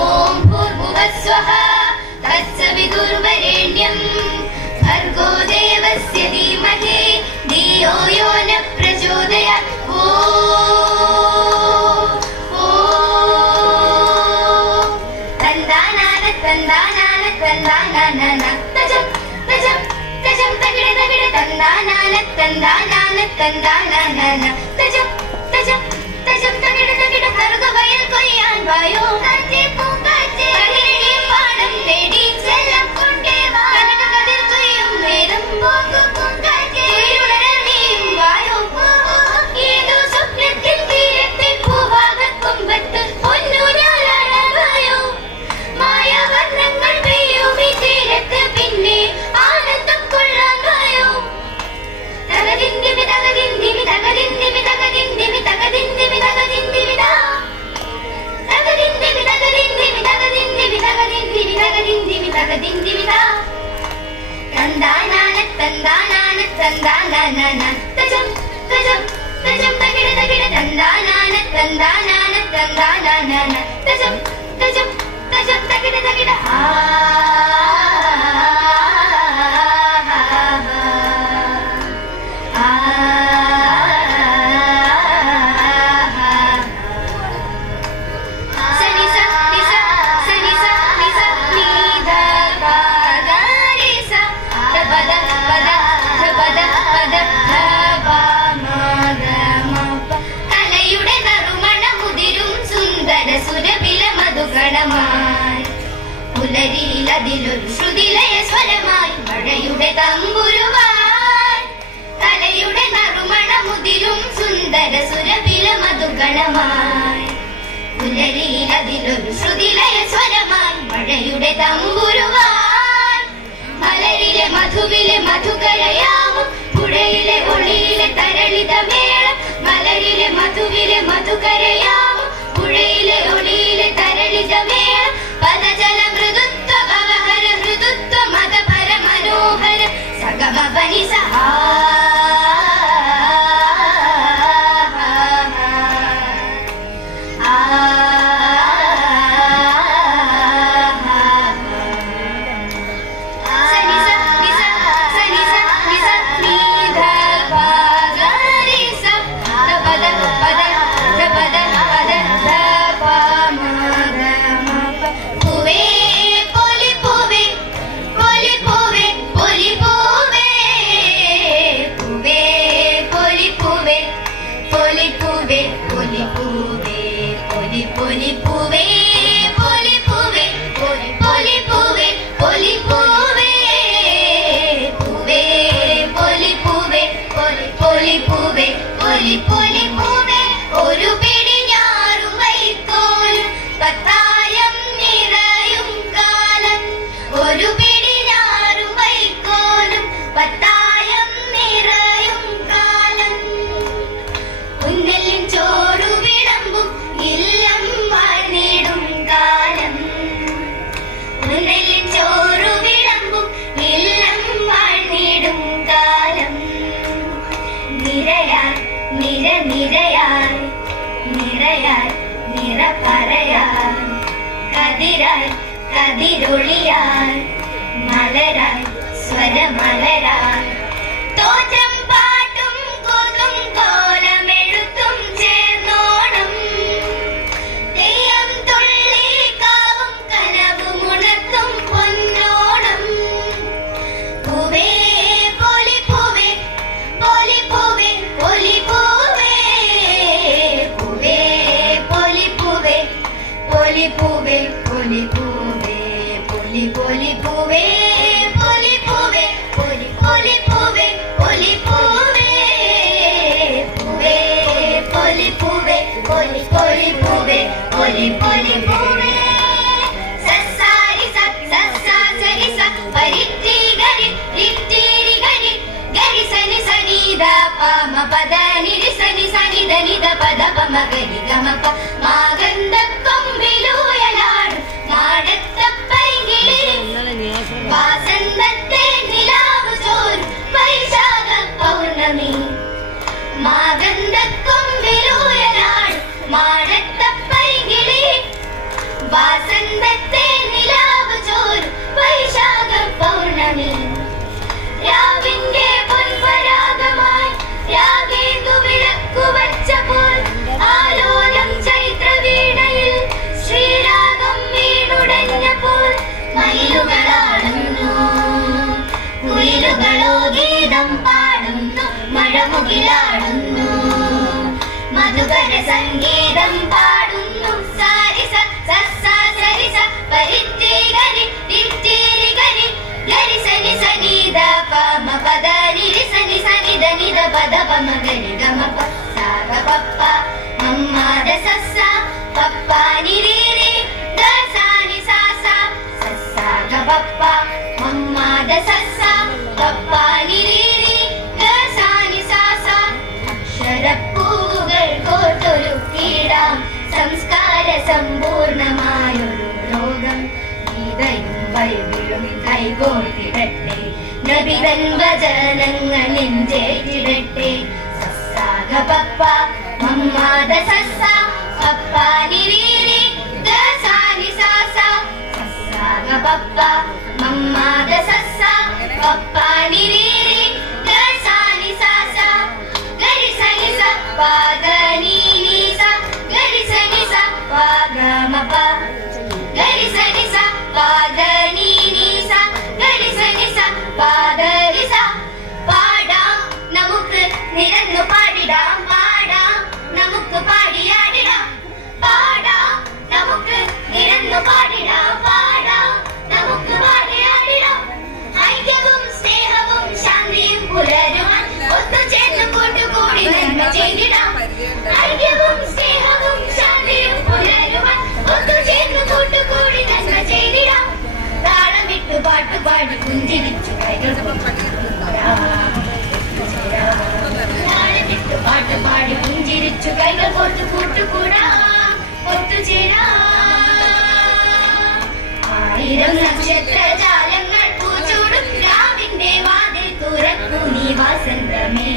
ഓം ഭൂർഭുവസ്വഃ തത്സവിതുർവരേണ്യം ഭർഗോ ദേവസ്യ ധീമഹി ധിയോ യോ ന പ്രചോദയാത്. തന്ദാനാന തന്ദാനാന തന്ദാനാന തജം തജം തജം തകിട തകിട തന്ദാനാന തന്ദാനാന തന്ദാനാന തജം തജം തജം തകിട തകിട കറുകവയൽ കൊയ്യാൻ വായോ കാറ്റേ പൂങ്കാറ്റേ കണിരളി പാടം തേടി ചെല്ലം കൊണ്ടേ വാ കനകകതിർ കൊയ്യും നേരം പോകു പൂങ്കാറ്റേ ഉയരുണരാൻ നീയും വായോ ഏതോ സ്വപ്നത്തിൻ തീരത്തെ പൂവാകക്കൊമ്പത്ത് പൊന്നൂരാലാട വായോ മായാവർണ്ണങ്ങൾ പെയ്യും ഈ തീരത്ത് പിന്നെ ആനന്ദം കൊള്ളാൻ വായോ. തകതിന്ദിമി തകതിന്ദിമി തകതിന്ദിമി തകതിന്ദിമി തകതിന്ദിമി തകതിന്ദിമി താ തകതിന്ദിമി തകതിന്ദിമി തകതിന്ദിമി തകതിന്ദിമി തകതിന്ദിമി തകതിന്ദിമി താ. തന്ദാനാന തന്ദാനാന തന്ദാനാന തജം തജം തജം തകിട തകിട തന്ദാനാന തന്ദാനാന തന്ദാനാന തജം തജം തജം തകിട തകിട. കലയുടെ നറുമണമുതിരും സുന്ദര സുരഭില മധുഗണമായി പുലരിയിലതിലൊരു ശ്രുതിലയ സ്വരമായി മഴയുടെ തമ്പുരുവായി. കലയുടെ നറുമണമുതിരും സുന്ദര സുരഭില മധുഗണമായി പുലരിയിലതിലൊരു ശ്രുതിലയ സ്വരമായി മഴയുടെ തമ്പുരുവായി. മലരിലെ മധുവിലെ മധുകരയാവും പുഴയിലെ ഒളിയിലെ തരളിത മേളം. മലരിലെ മധുവിലെ മധുകരയാവും പുഴയിലെ ഒളിയിലെ തരളിത മേളം. പദജല മൃദുത്വ ഭവഹര ഹൃദുത്വ മതപര മനോഹര സഗമ പനി സഹാ. ഒരു പിടി ഞാറും വൈക്കോലും പത്തായം നിറയും കാലം. ഒരു പിടി ഞാറും വൈക്കോലും പത്തായം നിറയും കാലം. ഉന്നലും ചോറു വിളമ്പും ഇല്ലം വാഴ്ന്നിടും കാലം. ഉന്നലും ചോറു വിളമ്പും ഇല്ലം വാഴ്ന്നിടും കാലം. നിരയാൽ നിരനിരയാൽ നിറയാൽ നിറപറയാൽ കതിരാൽ കതിരൊളിയാൽ മലരാൽ സ്വരമലരാൽ തോറ്റം പാട്ടും കൊതും കോലമെഴുത്തും ചേർന്നോണം. തെയ്യം തുള്ളി കാവും കനവുമുണർത്തും പൊന്നോണം. പൂവേ പൊലിപ്പൂവേ പൊലിപ്പൂവേ പൊലിപ്പൂവേ പൂവേ പൊലിപ്പൂവേ പൊലിപ്പൂവേ പൊലിപ്പൂവേ പൊലി പൊലിപ്പൂവേ പൊലിപ്പൂവേ പൊലി പൊലിപ്പൂവേ പൊലിപ്പൂവേ പൂവേ പൊലിപ്പൂവേ പൊലി പൊലിപ്പൂവേ പൊലി പൊലിപ്പൂവേ. സസാരി സസാസരി സ പരിത്തി ഗരി രിത്തിരി ഗരി ഗരി സനി സനിദ പമ പദ നിരി സനി സനിദ നിദ പദ പമ ഗരി ഗമ പ മാഗന്ധ കൊമ്പിലൂയലാടും മാടത്തപ്പൈങ്കിളി വാസന്തത്തെ നിലാവ് ചോരും വൈശാഖ പൗർണമി. മാഗന്ധ കൊമ്പിലൂയലാടും മാടത്തപ്പൈങ്കിളി മക്കളോ ഗീതം പാടുന്നു, മഴമുകിലാടുന്നു. മധുകര സംഗീതം പാടുന്നു, സാരിസ സസ സരിസ പരിത്തിഗരി രിത്തിരി ഗരി ഗരി സനി സനി ദ പമ പദ രി സനി സനി ധ നി ധ പദ പമ ഗരി ഗ മ പ സ ഗ പ പ മമ്മ ദ സസ പപ്പ നി രി രി ദ സ നി സ സ സസ ഗ പ പ മമ്മ ദ സസ പപ്പ നി രി രി ദ സ നി സ സ. അക്ഷരപ്പൂവുകൾ കോർത്തൊരുക്കിടാം സംസ്കാര സമ്പൂർണമായൊരു ലോകം. ഗീതയും ബൈബിളും കൈകോർത്തിടട്ടെ, നബിതൻ വചനങ്ങൾ നെഞ്ചേറ്റിടട്ടെ. സസ്സ ഗ പപ്പ മമ്മ ദ സസ്സ പപ്പ നി രി രി ദ സ നി സ സ സസ്സ ഗ പപ്പ മമ്മ ദ സസ്സ പപ്പ നി രി രി ദ സ നി സ സ ഗരി സ നി സ പ ഗ നി നി സ ഗരി സ നി സ പ ഗ മ പ ഗരി സ നി സ പ ഗ നി നി സ ഗരി സ നി സ പ ഗ രി സ. പാടാം നമുക്ക് നിരന്നു പാടിടാം, പാടാം നമുക്ക് പാടിയാടിടാം. പാടാം നമുക്ക് നിരന്നു പാടിടാം, പാടാം നമുക്ക് പാടിയാടിടാം. ഐക്യവും സ്നേഹവും ശാന്തിയും പുലരുവാൻ ഒത്തുചേർന്ന് കൂട്ടുകൂടി നന്മ ചെയ്തിടാം. ഐക്യവും സ്നേഹവും ശാന്തിയും പുലരുവാൻ ഒത്തുചേർന്ന് കൂട്ടുകൂടി നന്മ ചെയ്തിടാം. താളമിട്ടു പാട്ടുപാടി പുഞ്ചിരിച്ചു കൈകൾ താളമിട്ടു പാട്ടുപാടി പുഞ്ചിരിച്ചു കൈകൾ കോർത്തു കൂട്ടുകൂടാം, ഒത്തുചേരാം. ആയിരം നക്ഷത്രജാലങ്ങൾ പൂച്ചൂടും രാവിന്റെ വാതിൽ തുറക്കൂ നീ വാസന്തമേ.